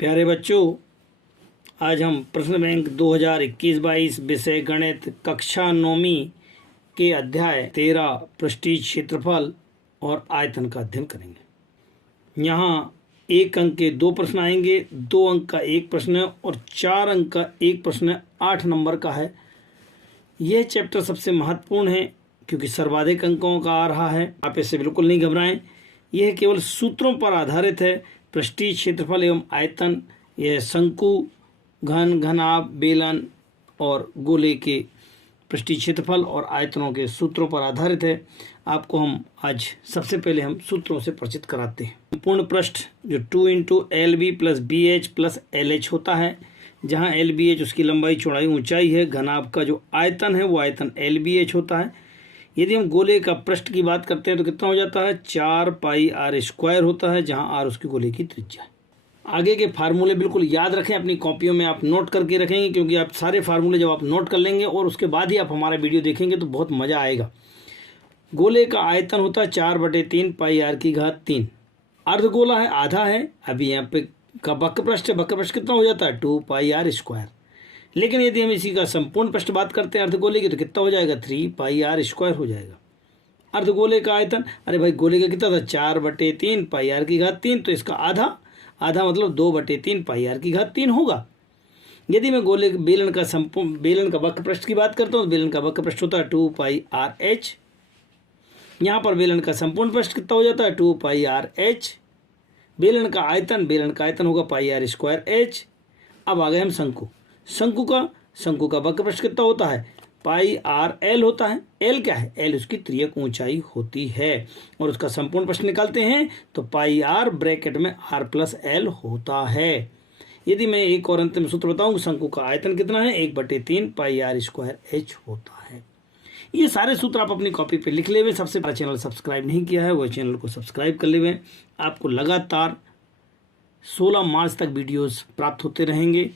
प्यारे बच्चों, आज हम प्रश्न बैंक 2021-22 विषय गणित कक्षा 9वीं के अध्याय 13 पृष्ठीय क्षेत्रफल और आयतन का अध्ययन करेंगे। यहाँ 1 अंक के 2 प्रश्न आएंगे, 2 अंक का 1 प्रश्न है और 4 अंक का 1 प्रश्न 8 नंबर का है। यह चैप्टर सबसे महत्वपूर्ण है क्योंकि सर्वाधिक अंकों का आ रहा है। आप इससे बिल्कुल नहीं घबराएं। यह केवल सूत्रों पर आधारित है। पृष्ठीय क्षेत्रफल एवं आयतन, यह शंकु, घन, घनाभ, बेलन और गोले के पृष्ठीय क्षेत्रफल और आयतनों के सूत्रों पर आधारित है। आपको हम आज सबसे पहले हम सूत्रों से परिचित कराते हैं। पूर्ण पृष्ठ जो 2 × LB + BH + LH होता है, जहां LBH उसकी लंबाई, चौड़ाई, ऊंचाई है। घनाभ का जो आयतन है वो आयतन LBH होता है। यदि हम गोले का पृष्ठ की बात करते हैं तो कितना हो जाता है, 4πr² होता है, जहां r उसकी गोले की त्रिज्या है। आगे के फार्मूले बिल्कुल याद रखें, अपनी कॉपियों में आप नोट करके रखेंगे, क्योंकि आप सारे फार्मूले जब आप नोट कर लेंगे और उसके बाद ही आप हमारा वीडियो देखेंगे तो बहुत मज़ा आएगा। गोले का आयतन होता है 4/3 πr3। अर्धगोला है, आधा है। अभी यहाँ पे का वक्र पृष्ठ कितना हो जाता है, 2πr²। लेकिन यदि हम इसी का संपूर्ण पृष्ठ बात करते हैं अर्धगोले की, तो कितना हो जाएगा, 3πr² हो जाएगा। अर्धगोले का आयतन, अरे भाई गोले का कितना था, 4/3 πr3, तो इसका आधा मतलब 2/3 πr3 होगा। यदि मैं गोले बेलन का वक्र पृष्ठ की बात करता हूँ तो बेलन का वक्र पृष्ठ होता है 2πrh। यहाँ पर बेलन का संपूर्ण पृष्ठ कितना हो जाता है, 2πrh। बेलन का आयतन होगा πr²h। अब आ गए हम शंकु का वक्र पृष्ठ कितना होता है, πrl होता है। l क्या है, l उसकी त्रियक ऊंचाई होती है और उसका संपूर्ण प्रश्न निकालते हैं तो πr ब्रैकेट में r + l होता है। यदि मैं एक और अंतिम सूत्र बताऊं, शंकु का आयतन कितना है, 1/3 πr²h होता है। ये सारे सूत्र आप अपनी कॉपी पे लिख ले हुए। सबसे पहला चैनल सब्सक्राइब नहीं किया है वो चैनल को सब्सक्राइब कर ले हुए। आपको लगातार 16 मार्च तक वीडियोस प्राप्त होते रहेंगे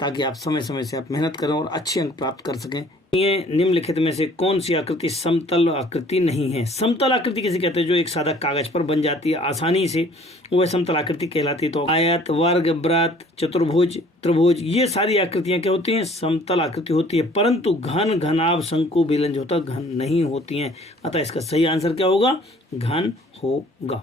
ताकि आप समय समय से आप मेहनत करें और अच्छे अंक प्राप्त कर सकें। ये निम्नलिखित में से कौन सी आकृति समतल आकृति नहीं है। समतल आकृति किसे कहते हैं, जो एक सादा कागज पर बन जाती है आसानी से, वह समतल आकृति कहलाती है। तो आयत, वर्ग, वृत्त, चतुर्भुज, त्रिभुज, ये सारी आकृतियां क्या होती हैं, समतल आकृति होती है। परंतु घन, घनाभ, शंकु, बेलन जो होता है घन नहीं होती हैं। अतः इसका सही आंसर क्या होगा, घन होगा।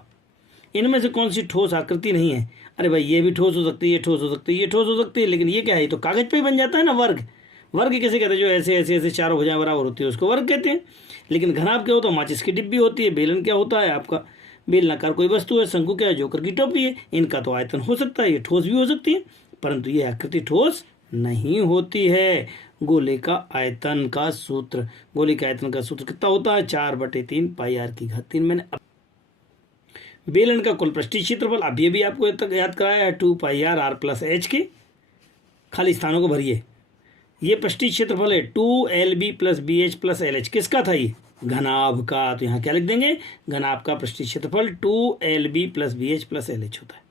इनमें से कौन सी ठोस आकृति नहीं है, अरे भाई ये भी ठोस हो सकती है, ये ठोस हो सकती है, ये ठोस हो सकती है, लेकिन ये क्या है, तो कागज पे ही बन जाता है ना। वर्ग कैसे कहते हैं, जो ऐसे चारों भुजाएं बराबर होती है उसको वर्ग कहते हैं। लेकिन घनाभ क्या होता है, माचिस की डिब्बी होती है। बेलन क्या होता है, आपका बेलनाकार कोई वस्तु है। शंकु क्या है, जोकर की टोपी है। इनका तो आयतन हो सकता है, ये ठोस भी हो सकती है, परंतु ये आकृति ठोस नहीं होती है। गोले का आयतन का सूत्र कितना होता है, 4/3 πr3। मैंने बेलन का कुल पृष्ठीय क्षेत्रफल अब ये भी आपको याद कराया है, 2πr + h के। खाली स्थानों को भरिए। ये पृष्ठीय क्षेत्रफल है 2LB + BH + LH। किसका था ये, घनाभ का। तो यहाँ क्या लिख देंगे, घनाभ का पृष्ठीय क्षेत्रफल 2LB + BH + LH होता है।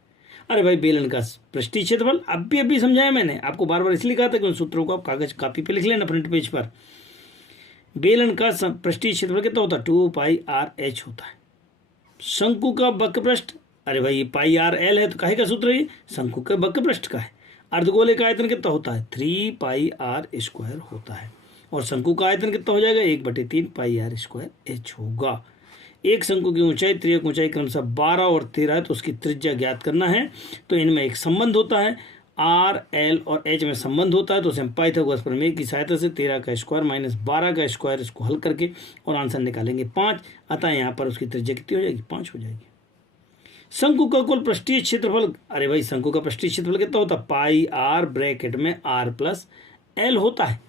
अरे भाई बेलन का पृष्ठीय क्षेत्रफल अभी समझाया मैंने आपको, बार इसलिए कहा था कि उन सूत्रों को आप कागज कॉपी पे लिख लेना, फ्रंट पेज पर। बेलन का पृष्ठीय क्षेत्रफल कितना होता है, 2πrh होता है। शंकु का वक्र पृष्ठ, अरे भाई πrl है, तो काहे का सूत्र है, शंकु के वक्र पृष्ठ का है। अर्धगोले का आयतन कितना होता है, 3πr² होता है। और शंकु का आयतन कितना हो जाएगा, 1/3 πr²h होगा। एक शंकु की ऊंचाई, त्रियक ऊंचाई क्रमशः 12 और 13 है, तो उसकी त्रिज्या ज्ञात करना है। तो इनमें एक संबंध होता है, r, l और h में संबंध होता है। तो उसे हम पाइथागोरस प्रमेय की सहायता से 13 का स्क्वायर - 12 का स्क्वायर इसको हल करके और आंसर निकालेंगे 5। अतः यहाँ पर उसकी त्रिज्या कितनी हो जाएगी, 5 हो जाएगी। शंकु का कुल पृष्ठीय क्षेत्रफल, अरे भाई शंकु का पृष्ठीय क्षेत्रफल कितना होता है, πr ब्रैकेट में r + l होता है।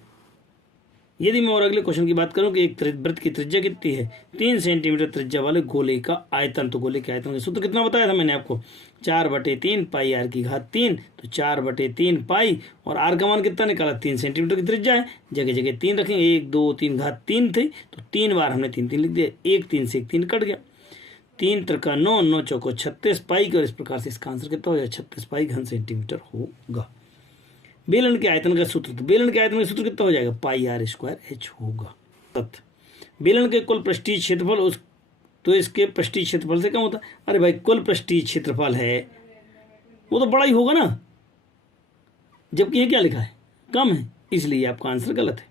यदि मैं और अगले क्वेश्चन की बात करूं कि एक वृत्त की त्रिज्या कितनी है, 3 सेंटीमीटर त्रिज्या वाले गोले का आयतन। तो गोले के आयतन का सूत्र कितना बताया था मैंने आपको, 4/3 πr3। तो 4/3 पाई और r का मान कितना निकाला, 3 सेंटीमीटर की त्रिज्या है, जगह जगह 3 रखेंगे। 1 2 3 घात 3 थे, तो 3 बार हमने 3 लिख दिया। 1 3 से 1 3 कट गया। 3 त्रिका 9, 9 चौको 36 पाई के, और इस प्रकार से इसका आंसर कितना हो जाएगा, 36 पाई घन सेंटीमीटर होगा। बेलन के आयतन का सूत्र, तो बेलन के आयतन का सूत्र कितना हो जाएगा, πr²h होगा। बेलन के कुल पृष्ठीय क्षेत्रफल तो इसके पृष्ठीय क्षेत्रफल से कम होता है। अरे भाई कुल पृष्ठीय क्षेत्रफल है वो तो बड़ा ही होगा ना, जबकि ये क्या लिखा है, कम है, इसलिए आपका आंसर गलत है।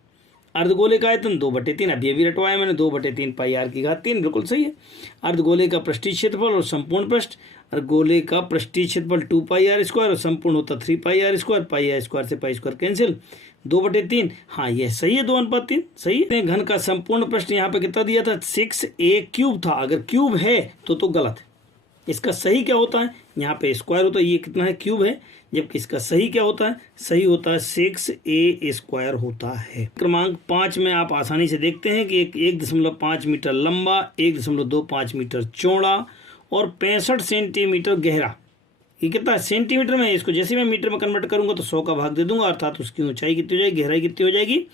अर्धगोले का आयतन 2/3, अब ये भी रटवाया मैंने, 2/3 पाई r की घात 3, बिल्कुल सही है। अर्धगोले का पृष्ठीय क्षेत्रफल और संपूर्ण पृष्ठ, अर्धगोले का पृष्ठीय क्षेत्रफल 2πr² और संपूर्ण होता 3πr², πr² से π² कैंसिल, 2/3, हाँ ये सही है, 2:3 सही है। घन का संपूर्ण पृष्ठ यहाँ पे कितना दिया था, 6a³ था, अगर क्यूब है तो गलत है। इसका सही क्या होता है, यहाँ पे स्क्वायर होता है, ये कितना है, क्यूब है, जबकि इसका सही क्या होता है, सही होता है 6a² होता है। क्रमांक 5 में आप आसानी से देखते हैं कि 1.5 मीटर लंबा, 1.25 मीटर चौड़ा और 65 सेंटीमीटर गहरा, ये कितना है सेंटीमीटर में, इसको जैसे मैं मीटर में कन्वर्ट करूंगा तो 100 का भाग दे दूंगा, अर्थात उसकी ऊंचाई कितनी हो जाएगी, गहराई कितनी हो जाएगी,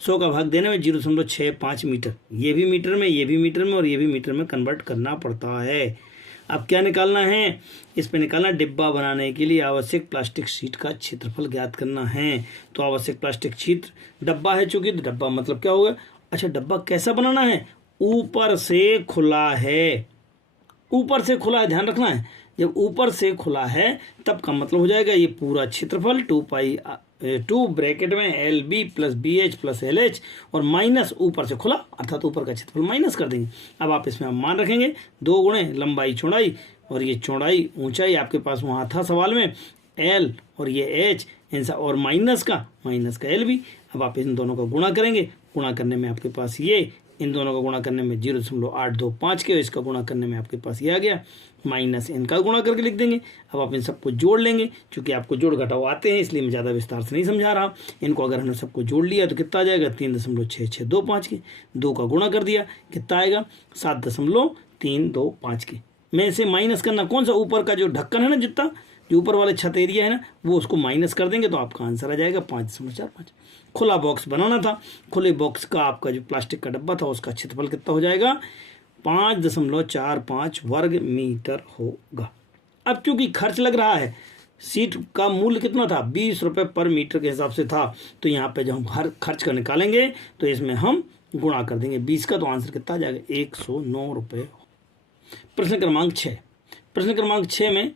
100 का भाग देने में 0.65 मीटर, ये भी मीटर में, ये भी मीटर में और ये भी मीटर में कन्वर्ट करना पड़ता है। अब क्या निकालना है, इस पे निकालना, डिब्बा बनाने के लिए आवश्यक प्लास्टिक शीट का क्षेत्रफल ज्ञात करना है। तो आवश्यक प्लास्टिक शीट डब्बा है, चूंकि तो डब्बा मतलब क्या होगा, अच्छा डब्बा कैसा बनाना है, ऊपर से खुला है, ऊपर से खुला है, ध्यान रखना है, जब ऊपर से खुला है तब का मतलब हो जाएगा ये पूरा क्षेत्रफल 2 ब्रैकेट में LB + BH + LH और माइनस ऊपर से खुला, अर्थात ऊपर का क्षेत्रफल माइनस कर देंगे। अब आप इसमें मान रखेंगे 2 गुणे लंबाई चौड़ाई, और ये चौड़ाई ऊंचाई आपके पास वहाँ था सवाल में, L और ये H इनसा, और माइनस का LB। अब आप इन दोनों का गुणा करेंगे, गुणा करने में आपके पास ये, इन दोनों का गुणा करने में 0.825 के, इसका गुणा करने में आपके पास ये आ गया, माइनस इनका गुणा करके लिख देंगे। अब आप इन सबको जोड़ लेंगे, क्योंकि आपको जोड़ घटाव आते हैं इसलिए मैं ज़्यादा विस्तार से नहीं समझा रहा। इनको अगर हमने सबको जोड़ लिया तो कितना आ जाएगा, 3.6625 के, 2 का गुणा कर दिया कितना आएगा, 7.325 के। में से माइनस करना कौन सा, ऊपर का जो ढक्कन है ना, जितना जो ऊपर वाले छत एरिया है ना, वो उसको माइनस कर देंगे तो आपका आंसर आ जाएगा 5.45। खुला बॉक्स बनाना था, खुले बॉक्स का आपका जो प्लास्टिक का डब्बा था उसका क्षेत्रफल कितना हो जाएगा, 5.45 वर्ग मीटर होगा। अब चूंकि खर्च लग रहा है, सीट का मूल्य कितना था, 20 रुपये पर मीटर के हिसाब से था, तो यहाँ पे जब हम हर खर्च का निकालेंगे तो इसमें हम गुणा कर देंगे 20 का, तो आंसर कितना आ जाएगा, 109 रुपये। प्रश्न क्रमांक 6, प्रश्न क्रमांक 6 में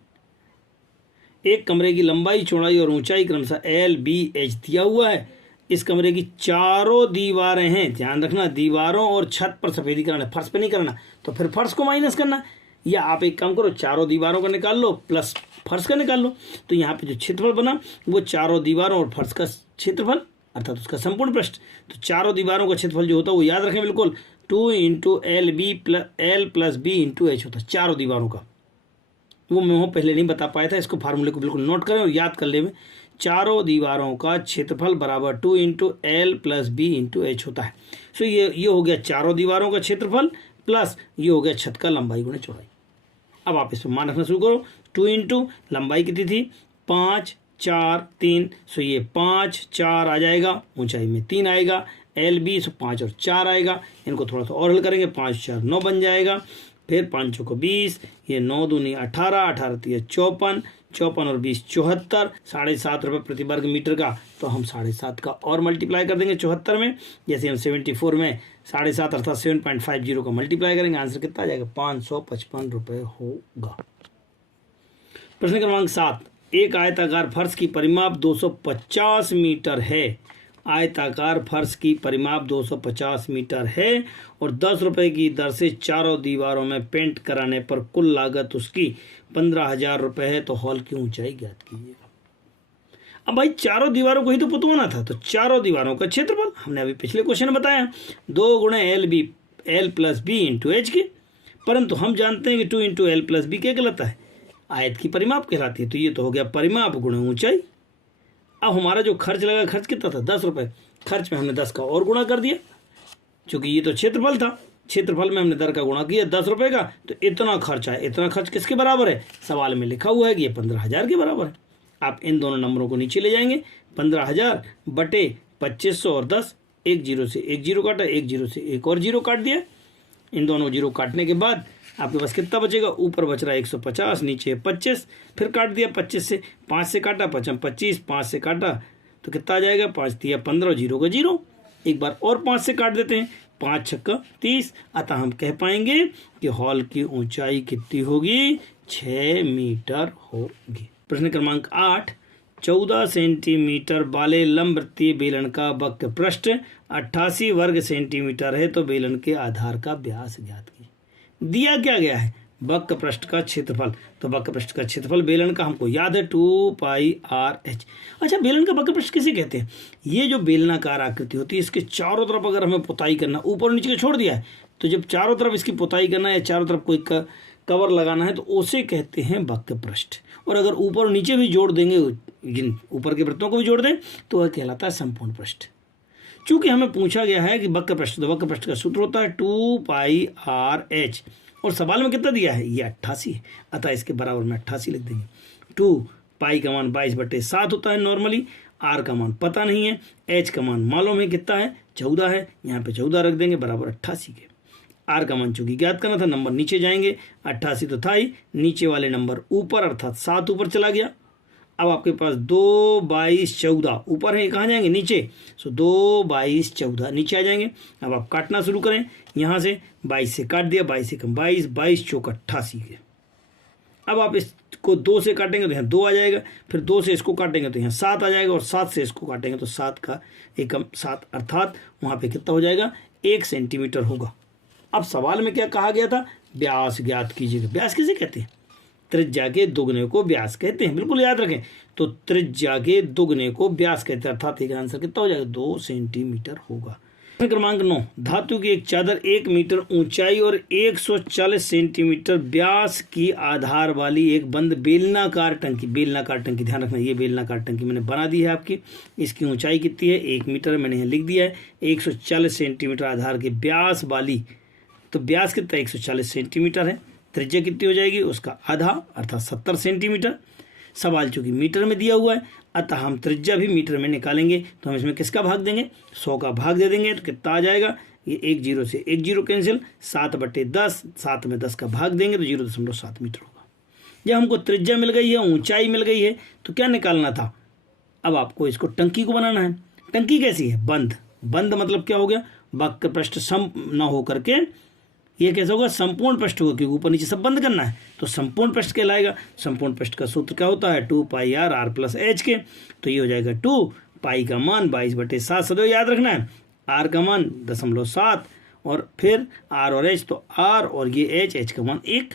एक कमरे की लंबाई चौड़ाई और ऊंचाई क्रमशः LBH दिया हुआ है। इस कमरे की चारों दीवारें हैं, ध्यान रखना, दीवारों और छत पर सफेदी कराना, फर्श पे नहीं करना, तो फिर फर्श को माइनस करना, या आप एक काम करो, चारों दीवारों का निकाल लो प्लस फर्श का निकाल लो। तो यहाँ पे जो क्षेत्रफल बना वो चारों दीवारों और फर्श का क्षेत्रफल, अर्थात उसका संपूर्ण पृष्ठ। तो चारों दीवारों का क्षेत्रफल जो होता है वो याद रखें बिल्कुल, 2 × L + B × H होता है, चारों दीवारों का। वो मैं पहले नहीं बता पाया था, इसको फार्मूले को बिल्कुल नोट करें और याद कर ले। चारों दीवारों का क्षेत्रफल बराबर 2 × L + B × H होता है। सो ये हो गया चारों दीवारों का क्षेत्रफल प्लस ये हो गया छत का लंबाई गुणे चौड़ाई। अब आप इसमें मान रखना शुरू करो, 2 × लंबाई कितनी थी, 5 4 3, सो ये 5 4 आ जाएगा, ऊंचाई में 3 आएगा, LB सो 5 और 4 आएगा, इनको थोड़ा सा और हल करेंगे, 5 4 9 बन जाएगा, फिर 5 चौको 20, ये 9 दूनी 18, 18 3 54, 54 और 20 74, 7.5 रुपये प्रति वर्ग मीटर का, तो हम 7.5 का और मल्टीप्लाई कर देंगे 74 में, जैसे हम 74 में 7.5 अर्थात 7.50 का मल्टीप्लाई करेंगे, आंसर कितना आ जाएगा, 555 रुपये होगा। प्रश्न क्रमांक 7, एक आयताकार फर्श की परिमाप 250 मीटर है, आयताकार फर्श की परिमाप 250 मीटर है और 10 रुपये की दर से चारों दीवारों में पेंट कराने पर कुल लागत उसकी 15,000 रुपये है, तो हॉल की ऊंचाई ज्ञात कीजिएगा। अब भाई चारों दीवारों को ही तो पुतवाना था, तो चारों दीवारों का क्षेत्रफल हमने अभी पिछले क्वेश्चन बताया 2 × L + B × H के, परंतु हम जानते हैं कि 2 × L + B क्या कहलाता है, आयत की परिमाप कहलाती है, तो ये तो हो गया परिमाप गुणे ऊंचाई। अब हमारा जो खर्च लगा, खर्च कितना था, 10 रुपये, खर्च में हमने 10 का और गुणा कर दिया, क्योंकि ये तो क्षेत्रफल था, क्षेत्रफल में हमने 10 का गुणा किया 10 रुपये का, तो इतना खर्च आया। इतना खर्च किसके बराबर है, सवाल में लिखा हुआ है कि ये 15,000 के बराबर है। आप इन दोनों नंबरों को नीचे ले जाएंगे, 15,000 बटे 2500 और 10, एक जीरो से एक जीरो काटा, एक जीरो से एक और जीरो काट दिया, इन दोनों जीरो काटने के बाद आपके पास कितना बचेगा, ऊपर बच रहा है 150, नीचे 25, फिर काट दिया 25 से, 5 से काटा 5 25, 5 से काटा तो कितना आ जाएगा, 5 × 15, जीरो का जीरो, एक बार और 5 से काट देते हैं, 5 × 6 = 30, अतः हम कह पाएंगे कि हॉल की ऊंचाई कितनी होगी, 6 मीटर होगी। प्रश्न क्रमांक 8, 14 सेंटीमीटर वाले लंबवृत्तीय बेलन का वक्र पृष्ठ 88 वर्ग सेंटीमीटर है तो बेलन के आधार का व्यास ज्ञात कीजिए। दिया क्या गया है? वक्र पृष्ठ का क्षेत्रफल। तो वक्र पृष्ठ का क्षेत्रफल बेलन का हमको याद है 2πr/h। अच्छा, बेलन का वक्र पृष्ठ किसे कहते हैं? ये जो बेलनाकार आकृति होती है इसके चारों तरफ अगर हमें पुताई करना, ऊपर नीचे छोड़ दिया है, तो जब चारों तरफ इसकी पुताई करना है, चारों तरफ कोई कवर लगाना है तो उसे कहते हैं वक्र पृष्ठ। और अगर ऊपर और नीचे भी जोड़ देंगे, ऊपर के वृत्तों को भी जोड़ दें तो वह कहलाता है संपूर्ण पृष्ठ। चूंकि हमें पूछा गया है कि वक्र पृष्ठ, तो वक्र पृष्ठ का सूत्र होता है 2πr/h और सवाल में कितना दिया है? ये 88 है, अतः इसके बराबर में 88 लिख देंगे। 2 पाई का मान 22/7 होता है नॉर्मली, आर का मान पता नहीं है, एच का मान मालूम है कितना है, 14 है, यहाँ पे 14 रख देंगे बराबर 88 के। आर का मान चूंकि ज्ञात करना था, नंबर नीचे जाएंगे, 88 तो था ही, नीचे वाले नंबर ऊपर अर्थात 7 ऊपर चला गया। अब आपके पास 2, 22, 14 ऊपर है, कहाँ जाएंगे? नीचे। सो 2, 22, 14 नीचे आ जाएंगे। अब आप काटना शुरू करें, यहाँ से 22 से काट दिया, 22 से कम 22, 22 चौक 88 के। अब आप इसको 2 से काटेंगे तो यहाँ 2 आ जाएगा, फिर 2 से इसको काटेंगे तो यहाँ 7 आ जाएगा, और 7 से इसको काटेंगे तो 7 का एकम 7 अर्थात वहाँ पे कितना हो जाएगा? 1 सेंटीमीटर होगा। अब सवाल में क्या कहा गया था? व्यास ज्ञात कीजिएगा। व्यास किसे कहते हैं? त्रिज्या के दुगने को व्यास कहते हैं, बिल्कुल याद रखें। तो त्रिज्या के दुगने को व्यास कहते हैं, अर्थात एक आंसर कितना हो जाएगा? 2 सेंटीमीटर होगा। क्रमांक 9, धातु की एक चादर 1 मीटर ऊंचाई और 140 सेंटीमीटर व्यास की आधार वाली एक बंद बेलनाकार टंकी, बेलनाकार टंकी ध्यान रखना, ये बेलनाकार टंकी मैंने बना दी है आपकी। इसकी ऊंचाई कितनी है? 1 मीटर, मैंने यहाँ लिख दिया है। 140 सेंटीमीटर आधार के व्यास वाली, तो व्यास कितना? 140 सेंटीमीटर है। त्रिज्या कितनी हो जाएगी? उसका आधा अर्थात 70 सेंटीमीटर। सवाल चूंकि मीटर में दिया हुआ है, अतः हम त्रिज्या भी मीटर में निकालेंगे, तो हम इसमें किसका भाग देंगे? 100 का भाग दे देंगे, तो कितना आ जाएगा? ये 1 0 से 1 0 कैंसिल, 7/10, 7 में 10 का भाग देंगे तो 0.7 मीटर होगा। जब हमको त्रिज्या मिल गई है, ऊंचाई मिल गई है, तो क्या निकालना था? अब आपको इसको टंकी को बनाना है। टंकी कैसी है? बंद। बंद मतलब क्या हो गया? वक्र पृष्ठ सम न हो करके ये कैसा होगा? संपूर्ण पृष्ठ होगा, क्योंकि ऊपर नीचे सब बंद करना है, तो संपूर्ण पृष्ठ कहलाएगा। संपूर्ण पृष्ठ का सूत्र क्या होता है? 2πr/r+h के। तो ये हो जाएगा 2 पाई का मान 22/7, सदैव याद रखना है। आर का मान 0.7 और फिर आर और एच, तो आर और ये एच का मान 1।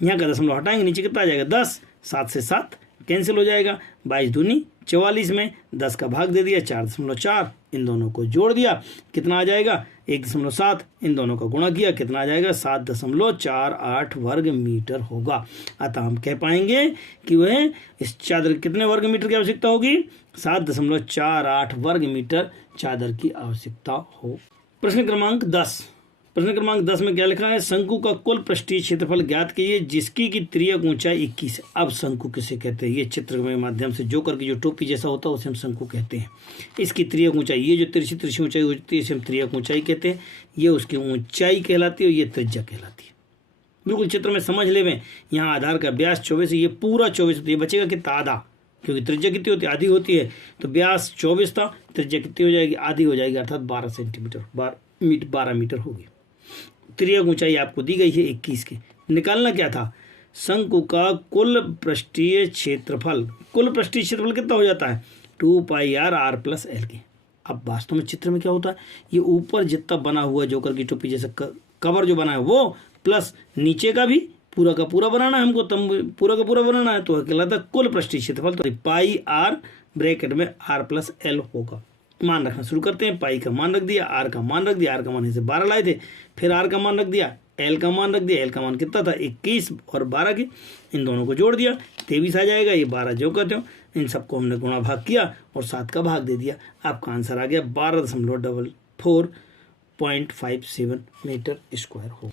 यहाँ का दशमलव हटाएंगे, नीचे कितना आ जाएगा? 10, 7 से 7 कैंसिल हो जाएगा, 22 दूनी 44 में 10 का भाग दे दिया, 4.4, इन दोनों को जोड़ दिया, कितना आ जाएगा? 1.7, इन दोनों का गुणा किया, कितना आ जाएगा? 7.48 वर्ग मीटर होगा। अतः हम कह पाएंगे कि वह इस चादर कितने वर्ग मीटर की आवश्यकता होगी? 7.48 वर्ग मीटर चादर की आवश्यकता हो। प्रश्न क्रमांक 10, प्रश्न क्रमांक 10 में क्या लिखा है? शंकु का कुल पृष्ठीय क्षेत्रफल ज्ञात कीजिए जिसकी की तिर्यक ऊंचाई 21 है। अब शंकु किसे कहते हैं? ये चित्र के माध्यम से जोकर की जो टोपी जैसा होता है उसे हम शंकु कहते हैं। इसकी तिर्यक ऊंचाई, ये जो तिरछी ऊंचाई होती है इसे हम तिर्यक ऊंचाई कहते हैं। ये उसकी ऊंचाई कहलाती है और ये त्रिज्या कहलाती है। बिल्कुल चित्र में समझ ले में, यहाँ आधार का व्यास 24 है, ये पूरा 24 होता है, ये बचेगा कितना? आधा, क्योंकि त्रिज्या कितनी होती है? आधी होती है। तो व्यास 24 था, त्रिज्या कितनी हो जाएगी? आधी हो जाएगी, अर्थात 12 सेंटीमीटर, 12 मीटर होगी। तिर्यक ऊंचाई आपको दी गई है 21 की। निकालना क्या था? शंकु का कुल पृष्ठीय क्षेत्रफल। कुल पृष्ठीय क्षेत्रफल कितना हो जाता है? 2πr/r+l के। अब वास्तव में चित्र में क्या होता है? ये ऊपर जितना बना हुआ जोकर की टोपी जैसा कवर जो बना है वो, प्लस नीचे का भी पूरा का पूरा बनाना है हमको, तब पूरा का पूरा बनाना है, तो कहलाता है कुल पृष्ठीय क्षेत्रफल। तो πr ब्रैकेट में r+l होगा। मान रखना शुरू करते हैं। पाई का मान रख दिया, आर का मान रख दिया, आर का मान इसे 12 लाए थे, फिर आर का मान रख दिया, एल का मान रख दिया, एल का मान कितना था? 21 और 12 के, इन दोनों को जोड़ दिया, 23 आ जाएगा। ये 12 जो कहते हो, इन सबको हमने गुणा भाग किया और 7 का भाग दे दिया। आपका आंसर आ गया 12.457 मीटर स्क्वायर हो।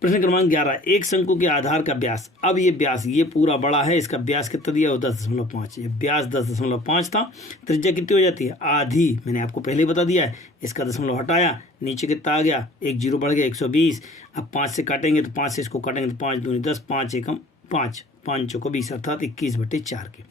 प्रश्न क्रमांक 11, एक शंकु के आधार का व्यास। अब ये व्यास, ये पूरा बड़ा है, इसका व्यास कितना दिया हो? 10.5। ये व्यास 10.5 था, त्रिज्या कितनी हो जाती है? आधी, मैंने आपको पहले ही बता दिया है। इसका दशमलव हटाया, नीचे कितना आ गया? 1 0 बढ़ गया, 120। अब 5 से काटेंगे तो 5 से इसको काटेंगे तो 5 दूनी 10, 5 एकम 5, 5 चौको 20 अर्थात 21/4 के।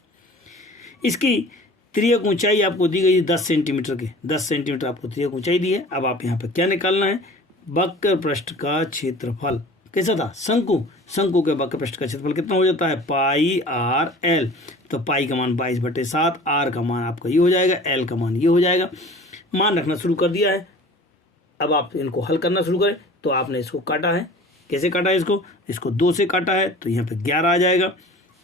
इसकी तिर्यक ऊंचाई आपको दी गई 10 सेंटीमीटर के, 10 सेंटीमीटर आपको तिर्यक ऊंचाई दी है। अब आप यहाँ पर क्या निकालना है? वक्र पृष्ठ का क्षेत्रफल कैसा था, शंकु। शंकु के वक्र पृष्ठ का क्षेत्रफल कितना हो जाता है, पाई आर एल। तो पाई का मान 22/7, आर का मान आपका ये हो जाएगा, एल का मान ये हो जाएगा। मान रखना शुरू कर दिया है। अब आप इनको हल करना शुरू करें। तो आपने इसको काटा है, कैसे काटा है इसको 2 से काटा है तो यहाँ पे 11 आ जाएगा।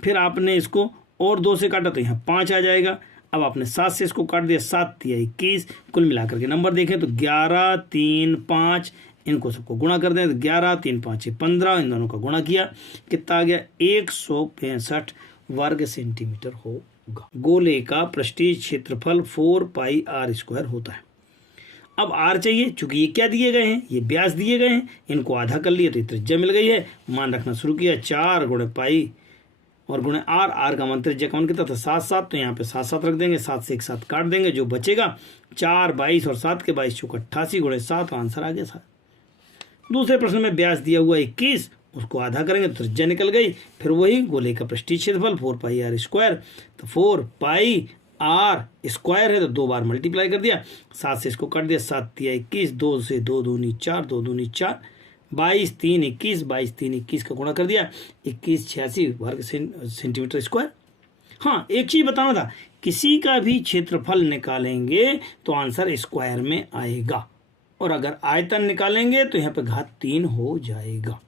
फिर आपने इसको और 2 से काटा तो यहाँ 5 आ जाएगा। अब आपने 7 से इसको काट दिया, 7 तिया 21। कुल मिलाकर के नंबर देखें तो 11, 3, 5, इनको सबको गुणा कर दें तो 11, 3, 5, 15, इन दोनों का गुणा किया, कितना आ गया, 165 वर्ग सेंटीमीटर होगा। गोले का पृष्ठीय क्षेत्रफल 4πr² होता है। अब आर चाहिए, चूंकि ये क्या दिए गए हैं, ये व्यास दिए गए हैं, इनको आधा कर लिया तो ये त्रिज्या मिल गई है। मान रखना शुरू किया, 4 गुणे पाई और गुणे आर, आर का मान त्रिज्या का मान कितना था, 7 7, तो यहाँ पे 7 7 रख देंगे, 7 से एक 7 काट देंगे, जो बचेगा 4, 22 और 7 के 22 चौक 88 गुणे 7, आंसर आ गया 7। दूसरे प्रश्न में व्यास दिया हुआ 21, उसको आधा करेंगे तो त्रिज्या निकल गई। फिर वही गोले का पृष्ठीय क्षेत्रफल 4πr², तो 4πr² है तो 2 बार मल्टीप्लाई कर दिया, 7 से इसको काट दिया, 7 तिया 21, 2 से 2 दूनी 4, 2 दूनी 4, 22 3 21, 22 3 21 का गुणा कर दिया, 21 86 वर्ग सेंटीमीटर स्क्वायर। हाँ, एक चीज बताना था, किसी का भी क्षेत्रफल निकालेंगे तो आंसर स्क्वायर में आएगा, और अगर आयतन निकालेंगे तो यहाँ पे घात 3 हो जाएगा।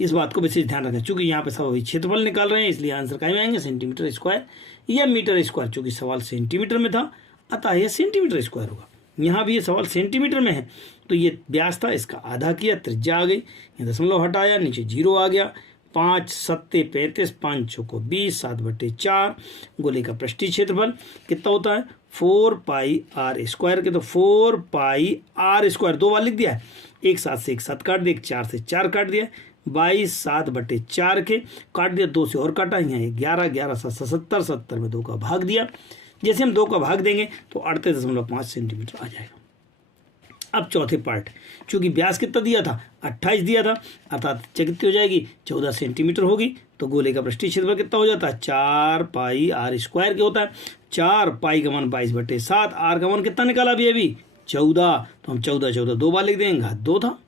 इस बात को विशेष ध्यान रखें, चूंकि यहाँ पे सब अभी क्षेत्रफल निकाल रहे हैं इसलिए आंसर क्या में आएंगे, सेंटीमीटर स्क्वायर या मीटर स्क्वायर। चूंकि सवाल सेंटीमीटर में था अतः यह सेंटीमीटर स्क्वायर होगा। यहाँ भी ये सवाल सेंटीमीटर में है तो ये व्यास था, इसका आधा किया, त्रिज्या आ गई, ये दशमलव हटाया, नीचे 0 आ गया, 5 7 35, 5 चौको 20, 7/4। गोले का पृष्ठीय क्षेत्रफल कितना होता है, 4πr² के, तो 4πr², 2 बार लिख दिया है, एक 7 से एक 7 काट दिया, 4 से 4 काट दिया, 22 7/4 के काट दिया, 2 से और काटा, यहाँ 11 11 7 70, 70 में 2 का भाग दिया। जैसे हम 2 का भाग देंगे तो 38.5 सेंटीमीटर आ जाएगा। अब चौथे पार्ट, चूंकि व्यास कितना दिया था, 28 दिया था, अर्थात कितनी हो जाएगी, 14 सेंटीमीटर होगी। तो गोले का पृष्ठीय क्षेत्रफल कितना हो जाता है, 4πr² के होता है। 4 पाई का मान 22/7, आर का मान कितना निकाला अभी 14, तो हम 14 2 बार लिख देंगे, घात 2 था,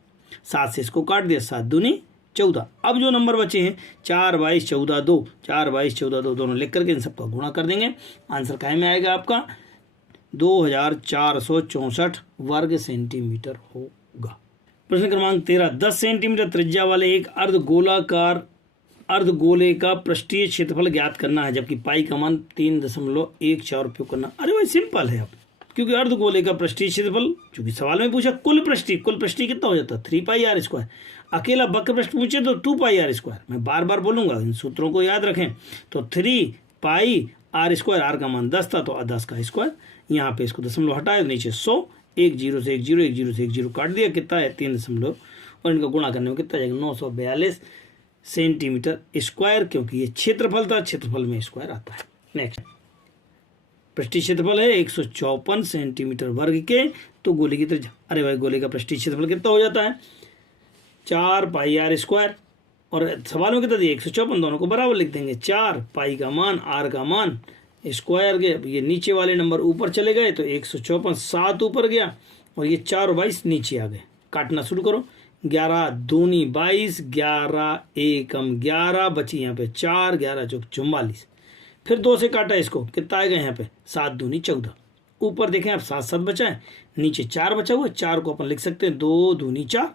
7 से इसको काट दिया, 7 दूनी 14। अब जो नंबर बचे हैं 4 22 14 2, 4 22 14 2 दोनों लिख करके इन सबका गुणा कर देंगे, आंसर काय में आएगा आपका 2464 वर्ग सेंटीमीटर होगा। प्रश्न क्रमांक 13, 10 सेंटीमीटर त्रिज्या वाले एक अर्धगोले का पृष्ठीय क्षेत्रफल ज्ञात करना है, जबकि पाई का मान 3.14 उपयोग करना। अरे भाई सिंपल है, अब क्योंकि अर्धगोले का पृष्ठीय क्षेत्रफल, चूंकि सवाल में पूछा कुल पृष्ठीय कितना हो जाता है, 3πr²। अकेला वक्र पृष्ठ पूछे तो 2πr²। मैं बार बार बोलूंगा, इन सूत्रों को याद रखें। तो 3πr², आर का मान 10 था तो 10 का स्क्वायर, यहाँ पे इसको दशमलव हटाया, नीचे 100, 1 0 से 1 0, 1 0 से 1 0 काट दिया, कितना है 3 दशमलव, और इनका गुणा करने में कितना जाएगा, 942 सेंटीमीटर स्क्वायर, क्योंकि ये क्षेत्रफल था, क्षेत्रफल में स्क्वायर आता है। नेक्स्ट, पृष्ठीय क्षेत्रफल है 154 सेंटीमीटर वर्ग के, तो गोले की त्रिज्या, अरे भाई गोले का पृष्ठीय क्षेत्रफल कितना हो जाता है, 4πr², और सवाल में कितना दिया 154, दोनों को बराबर लिख देंगे, 4 पाई का मान, आर का मान, स्क्वायर के ये नीचे वाले नंबर ऊपर चले गए तो 154, 7 ऊपर गया, और ये 4 और 22 नीचे आ गए। काटना शुरू करो, 11 दूनी 22, 11 एकम 11, बची यहाँ पे 4, 11 चौक 44, फिर 2 से काटा इसको, कितना आएगा यहाँ पे 7 दूनी 14, ऊपर देखें आप 7 7 बचा है, नीचे 4 बचा हुआ है, 4 को अपन लिख सकते हैं 2 दूनी 4,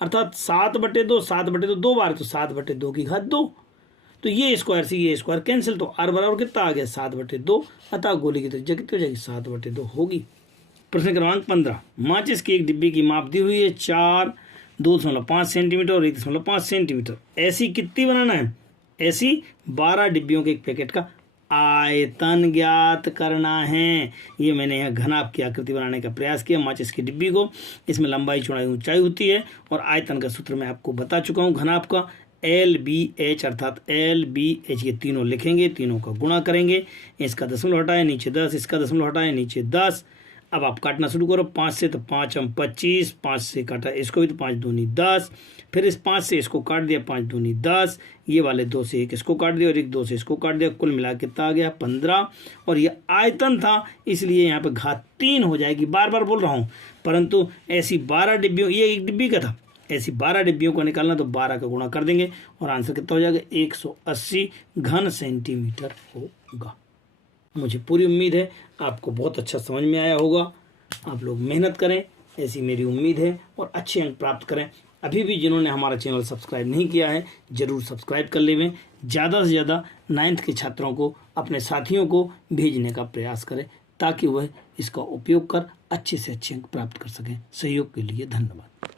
अर्थात 7/2, 7/2 2 बार, तो 7/2 की घात 2, तो ये स्क्वायर से ये स्क्वायर कैंसिल, तो आर बराबर कितना आ गया 7/2, अतः गोले की त्रिज्या कितनी हो जाएगी 7/2 होगी। प्रश्न क्रमांक 15, माचिस की एक डिब्बी की माप दी हुई है 2.5 सेंटीमीटर और 1.5 सेंटीमीटर, ऐसी कितनी बनाना है, ऐसी 12 डिब्बियों के एक पैकेट का आयतन ज्ञात करना है। ये मैंने यहाँ घनाभ की आकृति बनाने का प्रयास किया माचिस की डिब्बी को, इसमें लंबाई चौड़ाई ऊंचाई होती है, और आयतन का सूत्र मैं आपको बता चुका हूँ घनाभ का, LBH, अर्थात LBH, ये तीनों लिखेंगे, तीनों का गुणा करेंगे, इसका दशमलव हटाए नीचे 10, इसका दशमलव हटाए नीचे 10। अब आप काटना शुरू करो, 5 से तो 5 हम 25, 5 से काटा इसको भी तो 5 दूनी 10, फिर इस 5 से इसको काट दिया, 5 दूनी 10, ये वाले 2 से एक इसको काट दिया और एक 2 से इसको काट दिया, कुल मिला कितना आ गया 15, और ये आयतन था इसलिए यहाँ पे घात 3 हो जाएगी। बार बार बोल रहा हूँ, परंतु ऐसी 12 डिब्बियों, ये एक डिब्बी का था, ऐसी 12 डिब्बियों को निकालना, तो 12 का गुणा कर देंगे और आंसर कितना हो जाएगा, 180 घन सेंटीमीटर होगा। मुझे पूरी उम्मीद है आपको बहुत अच्छा समझ में आया होगा। आप लोग मेहनत करें, ऐसी मेरी उम्मीद है, और अच्छे अंक प्राप्त करें। अभी भी जिन्होंने हमारा चैनल सब्सक्राइब नहीं किया है, ज़रूर सब्सक्राइब कर लेवें। ज़्यादा से ज़्यादा 9th के छात्रों को, अपने साथियों को भेजने का प्रयास करें, ताकि वह इसका उपयोग कर अच्छे से अच्छे अंक प्राप्त कर सकें। सहयोग के लिए धन्यवाद।